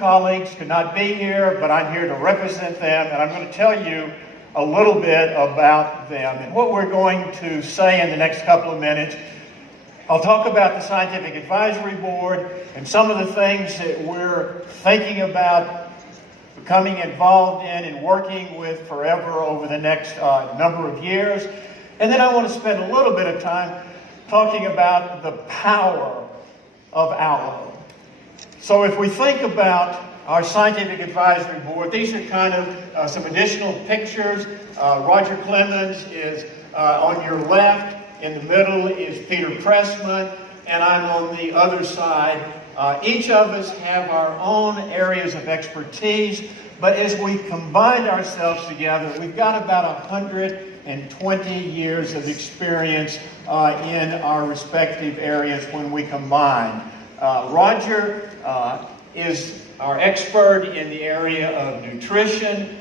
colleagues could not be here, but I'm here to represent them, and I'm going to tell you a little bit about them and what we're going to say in the next couple of minutes. I'll talk about the Scientific Advisory Board and some of the things that we're thinking about becoming involved in and working with forever over the next number of years. And then I want to spend a little bit of time talking about the power of aloe. So if we think about our Scientific Advisory Board, these are kind of some additional pictures. Roger Clemens is on your left. In the middle is Peter Pressman, and I'm on the other side. Each of us have our own areas of expertise, but as we combine ourselves together, we've got about 120 years of experience in our respective areas when we combine. Roger is our expert in the area of nutrition.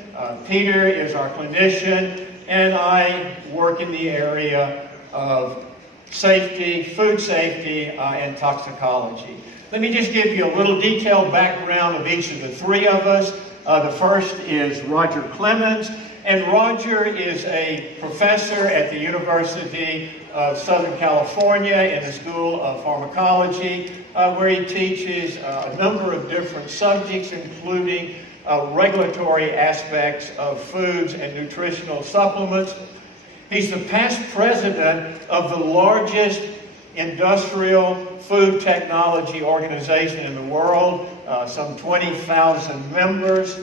Peter is our clinician, and I work in the area of safety, food safety, and toxicology. Let me just give you a little detailed background of each of the three of us. The first is Roger Clemens, and Roger is a professor at the University of Southern California in the School of Pharmacology, where he teaches a number of different subjects, including regulatory aspects of foods and nutritional supplements. He's the past president of the largest industrial food technology organization in the world, some 20,000 members.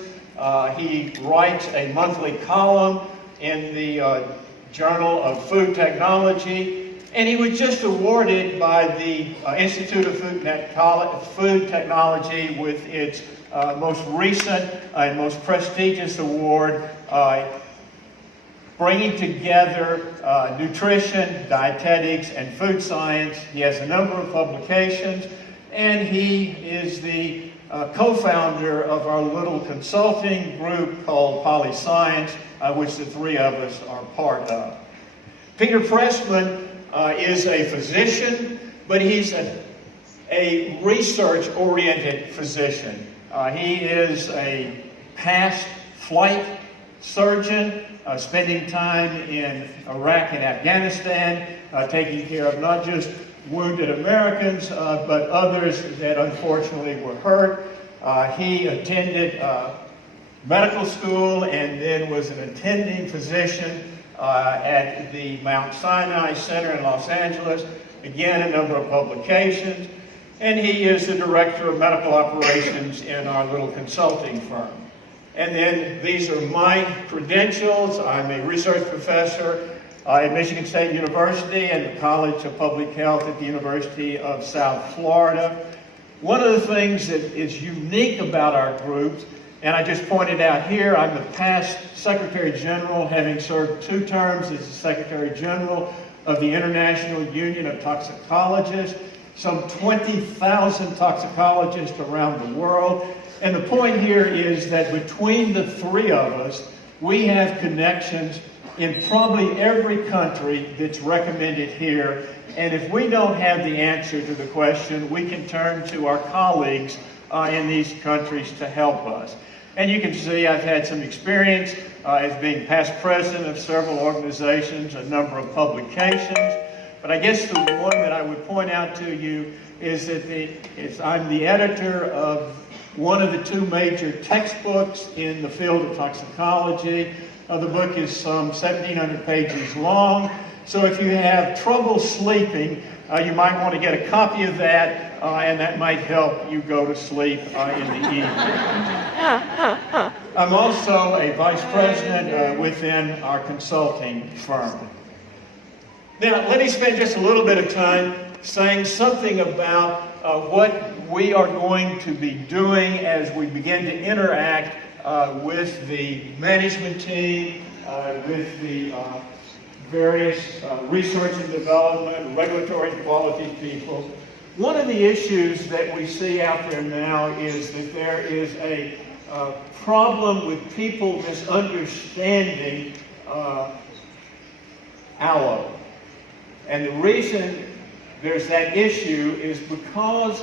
He writes a monthly column in the Journal of Food Technology, and he was just awarded by the Institute of Food Technology with its most recent and most prestigious award, bringing together nutrition, dietetics, and food science. He has a number of publications, and he is the co-founder of our little consulting group called PolyScience, which the three of us are part of. Peter Pressman is a physician, but he's a research-oriented physician. He is a past flight surgeon, spending time in Iraq and Afghanistan, taking care of not just wounded Americans, but others that unfortunately were hurt. He attended medical school and then was an attending physician at the Mount Sinai Center in Los Angeles. Again, a number of publications. And he is the director of medical operations in our little consulting firm. And then these are my credentials. I'm a research professor at Michigan State University and the College of Public Health at the University of South Florida. One of the things that is unique about our groups, and I just pointed out here, I'm the past Secretary General, having served 2 terms as the Secretary General of the International Union of Toxicologists, some 20,000 toxicologists around the world. And the point here is that between the three of us, we have connections in probably every country that's recommended here. And if we don't have the answer to the question, we can turn to our colleagues in these countries to help us. And you can see I've had some experience as being past president of several organizations, a number of publications. But I guess the one that I would point out to you is that I'm the editor of one of the 2 major textbooks in the field of toxicology. The book is some 1,700 pages long. So if you have trouble sleeping, you might want to get a copy of that, and that might help you go to sleep in the evening. I'm also a vice president within our consulting firm. Now, let me spend just a little bit of time saying something about what we are going to be doing as we begin to interact with the management team, with the various research and development, regulatory and quality people. One of the issues that we see out there now is that there is a problem with people misunderstanding aloe. And the reason there's that issue is because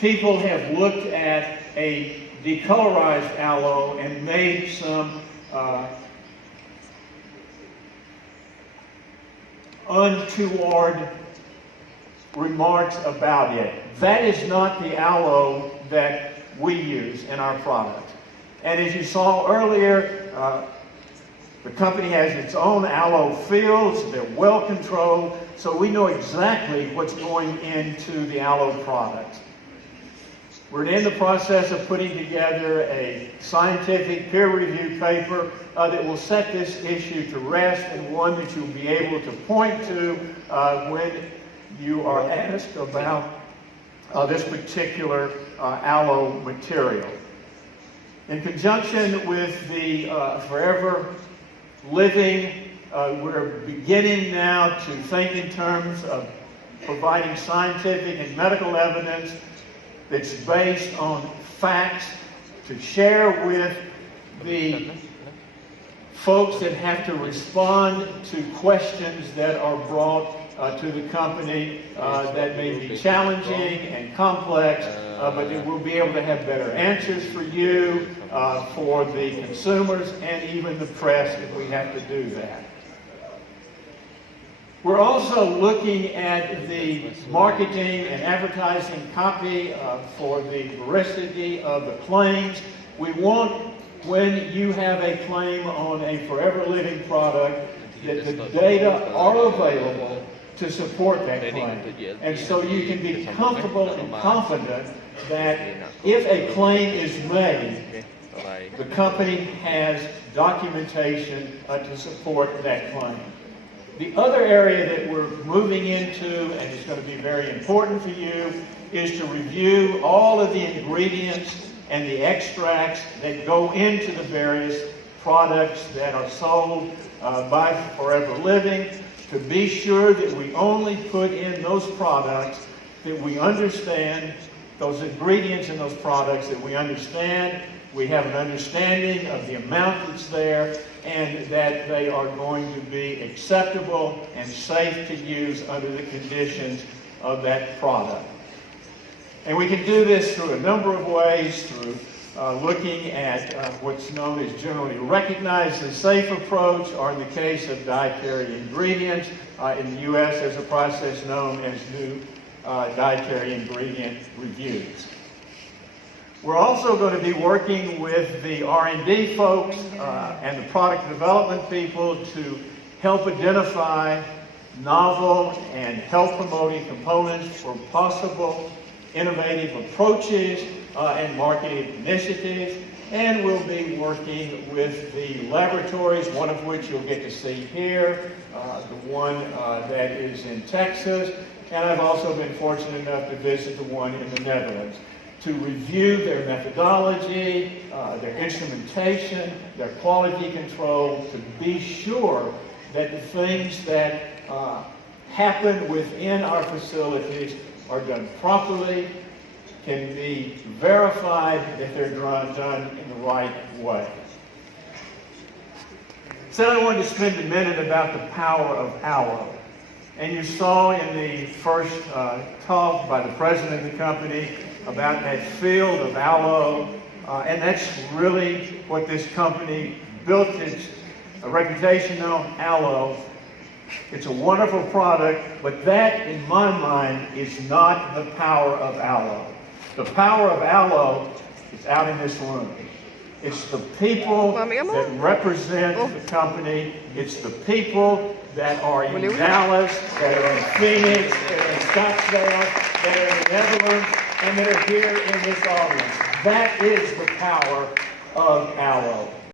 people have looked at a decolorized aloe and made some untoward remarks about it. That is not the aloe that we use in our product. And as you saw earlier, the company has its own aloe fields. They're well controlled, so we know exactly what's going into the aloe product. We're in the process of putting together a scientific peer-reviewed paper that will set this issue to rest, and one that you'll be able to point to when you are asked about this particular aloe material. In conjunction with the Forever Living, we're beginning now to think in terms of providing scientific and medical evidence that's based on facts to share with the folks that have to respond to questions that are brought to the company that may be challenging and complex, but that we'll be able to have better answers for you, for the consumers, and even the press if we have to do that. We're also looking at the marketing and advertising copy for the veracity of the claims. We want, when you have a claim on a Forever Living product, that the data are available to support that claim. And so you can be comfortable and confident that if a claim is made, the company has documentation to support that claim. The other area that we're moving into, and it's going to be very important for you, is to review all of the ingredients and the extracts that go into the various products that are sold by Forever Living, to be sure that we only put in those products that we understand, those ingredients in those products that we understand, we have an understanding of the amount that's there, and that they are going to be acceptable and safe to use under the conditions of that product. And we can do this through a number of ways, through looking at what's known as generally recognized as safe approach, or in the case of dietary ingredients, in the U.S. there's a process known as new dietary ingredient reviews. We're also going to be working with the R&D folks and the product development people to help identify novel and health-promoting components for possible innovative approaches and marketing initiatives. And we'll be working with the laboratories, one of which you'll get to see here, the one that is in Texas. And I've also been fortunate enough to visit the one in the Netherlands, to review their methodology, their instrumentation, their quality control, to be sure that the things that happen within our facilities are done properly, can be verified that they're done in the right way. So I wanted to spend a minute about the power of aloe. And you saw in the first talk by the president of the company about that field of aloe, and that's really what this company built its reputation on, aloe. It's a wonderful product, but that, in my mind, is not the power of aloe. The power of aloe is out in this room. It's the people that represent the company. It's the people that are in Dallas, that are in Phoenix, that are in Scottsdale, that are in the Netherlands, and that are here in this audience. That is the power of aloe.